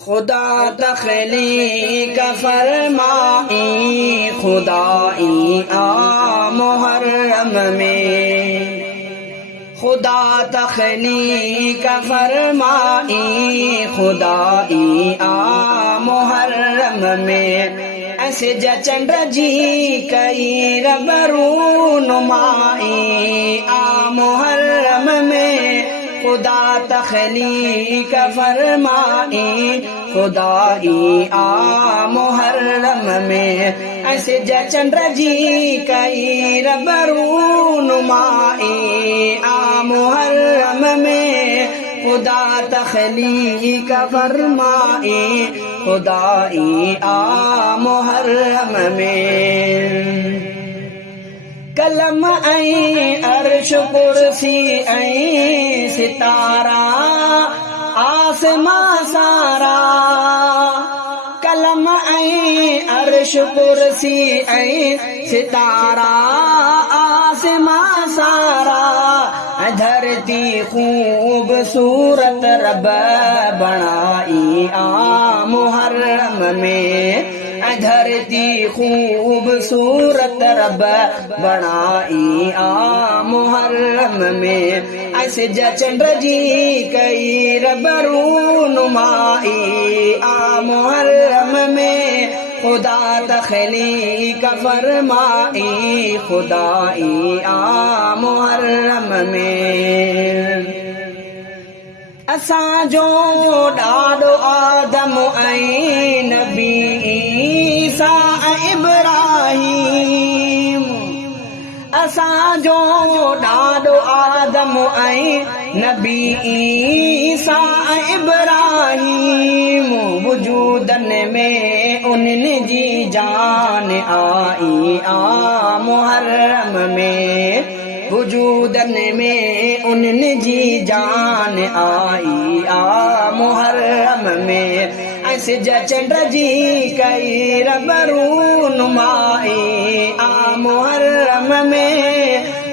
खुदा तख्लीक फरमाई खुदाई आ मुहर्रम में, खुदा तख्लीक फरमाई खुदाई आ मुहर्रम में। ऐसे जचंद्र जी कई रबरूनुमाई आ मुहर्रम में, खुदा तख्लीक फरमाई खुदाई आ मुहर्रम में। ऐसे जचंद्र जी कई रबरूनुमाई आ मुहर्रम में, खुदा तख्लीक फरमाई खुदाई आ मुहर्रम में। कलम ऐं अर्श कुर्सी ऐं सितारा आसमां सारा, कलम ऐं अर्श कुर्सी ऐं सितारा आसमां सारा। धरती खूबसूरत रब बणाई आ मुहर्रम में, धरती खूबसूरत रब बनाई आ मुहर्रम में। ऐसे जचंद्र जी कई रबरूनुमाई आ मुहर्रम में, खुदा तख्लीक फरमाई खुदाई आ मुहर्रम में। असां जो ॾाॾो आदम ऐं नबी ईसा इब्राहीम, असां जो ॾाॾो आदम ऐं नबी ईसा इब्राहीम। वजूदन में उन्हनि जी जान आई आ मुहर्रम में, वजूदन में उन्हनि जी जान आई आ मुहर्रम में। ऐसे जचंद्र जी कई रबरूनुमाई आ मुहर्रम में,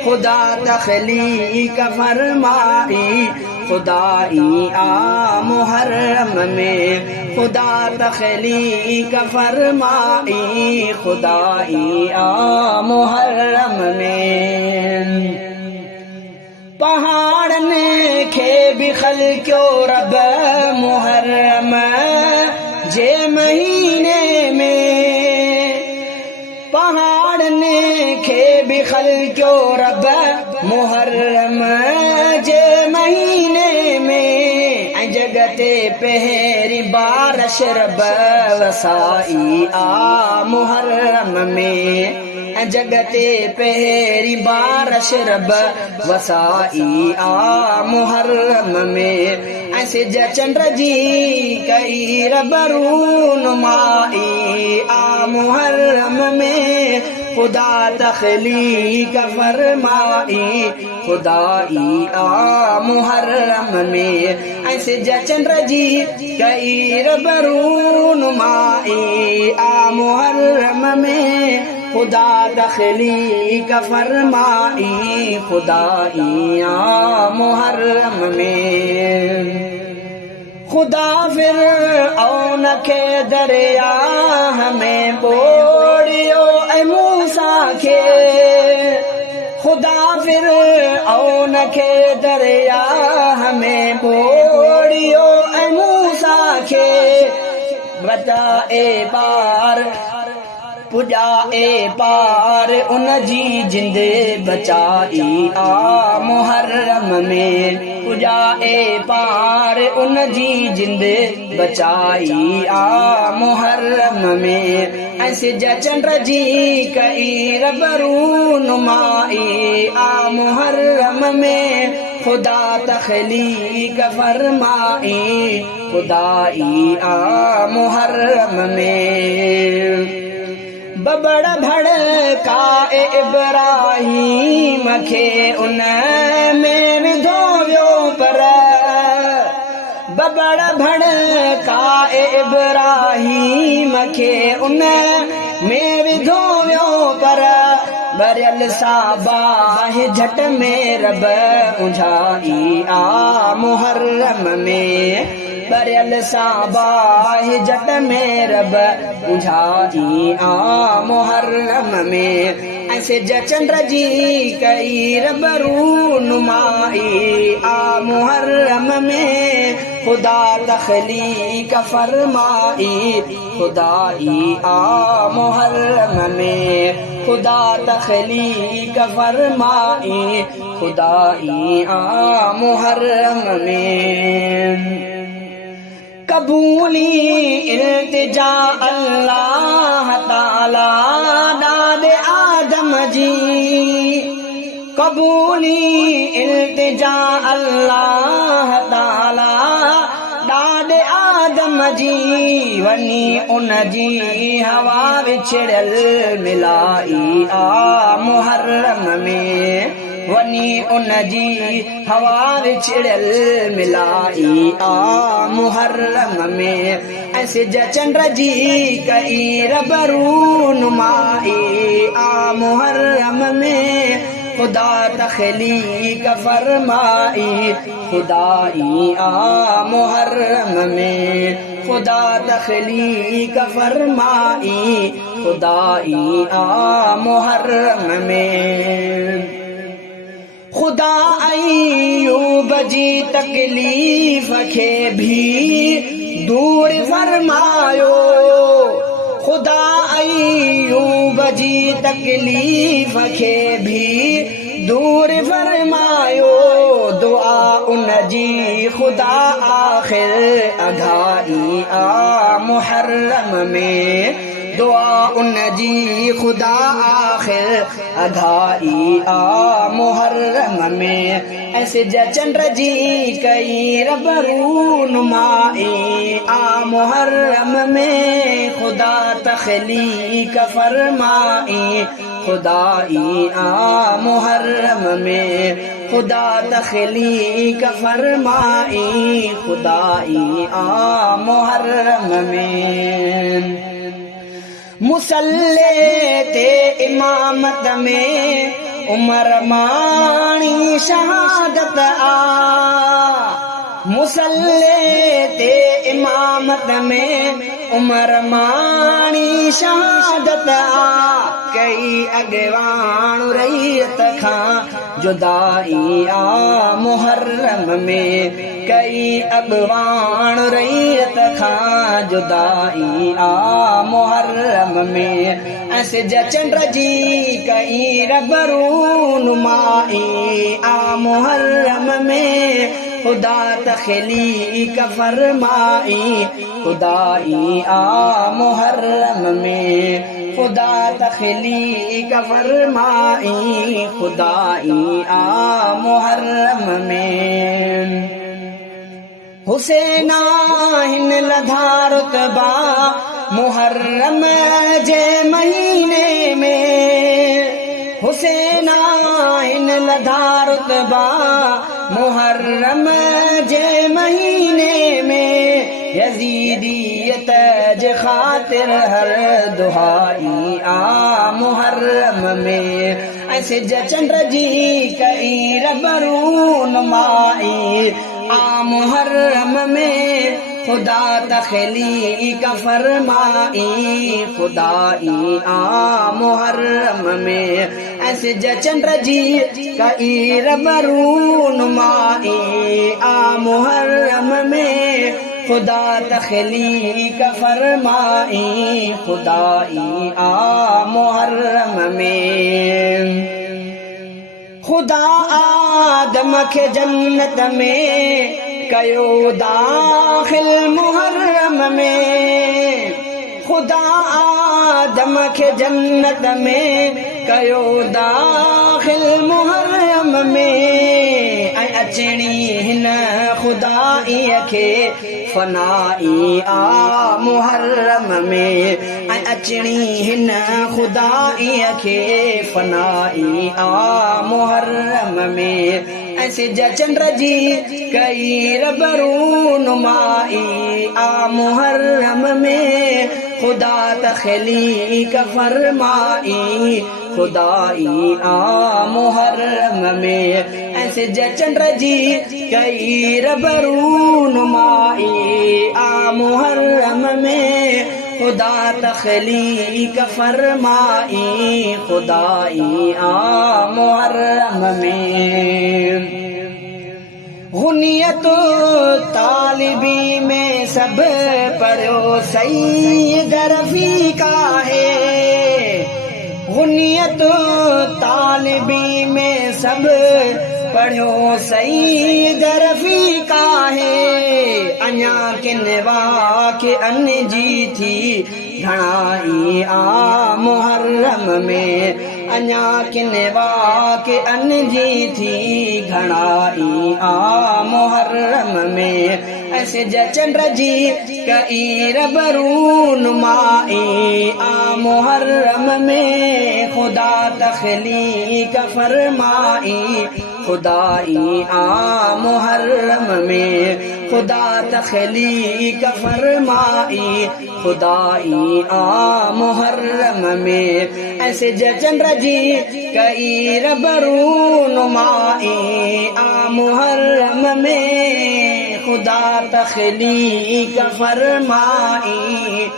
खुदा तख्लीक फरमाई खुदाई आ मुहर्रम में, खुदा तख्लीक फरमाई खुदाई आ मुहर्रम में। पहाड़ने खे भी खल्क्यो रब मुहर्रम जे महीने में, पहाड़ने खे भी खल्क्यो रब मुहर्रम जे महीने में। जगते पहरी बारिश रब वसाई आ मुहर्रम में, जगते पहरी बारिश रब वसाई आ मुहर्रम में। ऐसे जचंद्र जी कई रबरूनुमाई आ मुहर्रम में, खुदा तख्लीक फरमाई खुदाई आ मुहर्रम में। ऐसे जचंद्र जी कई रबरूनुमाई आ मुहर्रम में, खुदा तख्लीक फरमाई खुदाई आ मुहर्रम में। खुदा फिरऔन के दरिया हमें बोड़ियो ऐ मूसा के, खुदा फिरऔन के दरिया हमें बोड़ियो ऐ मूसा के। बचाए पार पुॼाए पार उन जी जिंद बचाई आ मुहर्रम में, पुॼाए पार उन जी जिंद बचाई आ मुहर्रम में। ऐसे जचंद्र जी कई रबरूनुमाई आ मुहर्रम में, खुदा तख्लीक फरमाई खुदाई आ मुहर्रम में। बबड़ भड़का इब्राहीम खे उन में विधो वियो पर, बबड़ भड़का इब्राहीम खे उन में विधो वियो पर। बरियल साबाह झट में रब उझाई आ मुहर्रम में, बरियल साबा हिजत में रब उझाई आ मुहर्रम में ऐसे चंद्र जी कई रब रूनुमाई आ मुहर्रम में खुदा तखलीक फरमाई खुदाई आ मुहर्रम में खुदा तखलीक फरमाई खुदाई आ मुहर्रम में कबूली इल्तिजा अल्लाह ताला दाद आदम जी कबूली इल्तिजा अल्लाह ताला दाद आदम जी वनी उन जी हवा विछड़ल मिलाई आ मुहर्रम में वनी उन जी हवा विछड़ल मिलाई आ मुहर्रम में ऐसे चंद्र जी कई रब रूनुमाई आ मुहर्रम में खुदा तखलीक फरमाई खुदाई आ मुहर्रम में खुदा तखलीक फरमाई खुदाई आ मुहर्रम में खुदा अय्यूब जी तकलीफ खे भी दूर फरमायो खुदा अय्यूब जी तकलीफ खे भी दूर फरमायो दुआ उन जी खुदा आखिर अघाई आ मुहर्रम में दुआ उन जी खुदा आखिर अघाई आ मुहर्रम में ऐसे चंद्र जी कई रब रूनुमाई आ मुहर्रम में खुदा तखलीक फरमाई खुदाई आ मुहर्रम में खुदा तखलीक फरमाई खुदाई आ मुहर्रम में मुसल्ले ते इमामत में उमर माणी शहादत आ मुसल्ले ते इमामत में उमर माणी शहादत आ कई अगवान रैयत खां जुदाई आ मुहर्रम में कई अगवान रैयत खां जुदाई आ मुहर्रम में ऐसे चंद्र जी कई रब रूनुमाई आ मुहर्रम में खुदा तखलीक फरमाई खुदाई आ मुहर्रम में खुदा तखलीक फरमाई खुदाई आ मुहर्रम में हुसैना हिन लधा रुतबा मुहर्रम जे महीने में हुसैना हिन लधा रुतबा मुहर्रम जे महीने में यजीदियत जे खातिर हर दुहाई आ मुहर्रम में ऐसे चंद्र जी कई रब रूनुमाई आ मुहर्रम में खुदा तखलीक फरमाई खुदाई आ मुहर्रम में ऐसे चंद्र जी कई रब रूनुमाई आ मुहर्रम में खुदा तखलीक फरमाई खुदाई आ मुहर्रम में खुदा आदम के जन्नत में कयो दाखिल मुहर्रम में खुदा आदम के जन्नत में कयो दाखिल मुहर्रम में अचणी हिन खुदाई खे फनाई आ मुहर्रम में अचणी हिन खुदाई खे फनाई आ मुहर्रम में ऐसे चंद्र जी कई रब रूनुमाई आ मुहर्रम में खुदा तखलीक फरमाई खुदाई आ मुहर्रम में ऐसे जचन रजी कई रबरूनुमाई आ मुहर्रम में खुदा तख्लीक फरमाई खुदाई आ मुहर्रम में गुनियत तालिबी में सब पढ़ो सईद रफ़ी का है गुनियत तालिबी में सब पढ़ो सईद रफ़ी का है अञा किनवा के अन जी थी घणाई आ मुहर्रम में अञा किनवा के अन जी थी घणाई आ मुहर्रम में ऐसे जचन रजी कई रबरूनुमाई आ मुहर्रम में खुदा तख्लीक फरमाई खुदाई आ मुहर्रम में खुदा तख्लीक फरमाई खुदाई आ मुहर्रम में ऐसे जचन रजी कई रबरूनुमाई आ मुहर्रम में खुदा तख्लीक फरमाई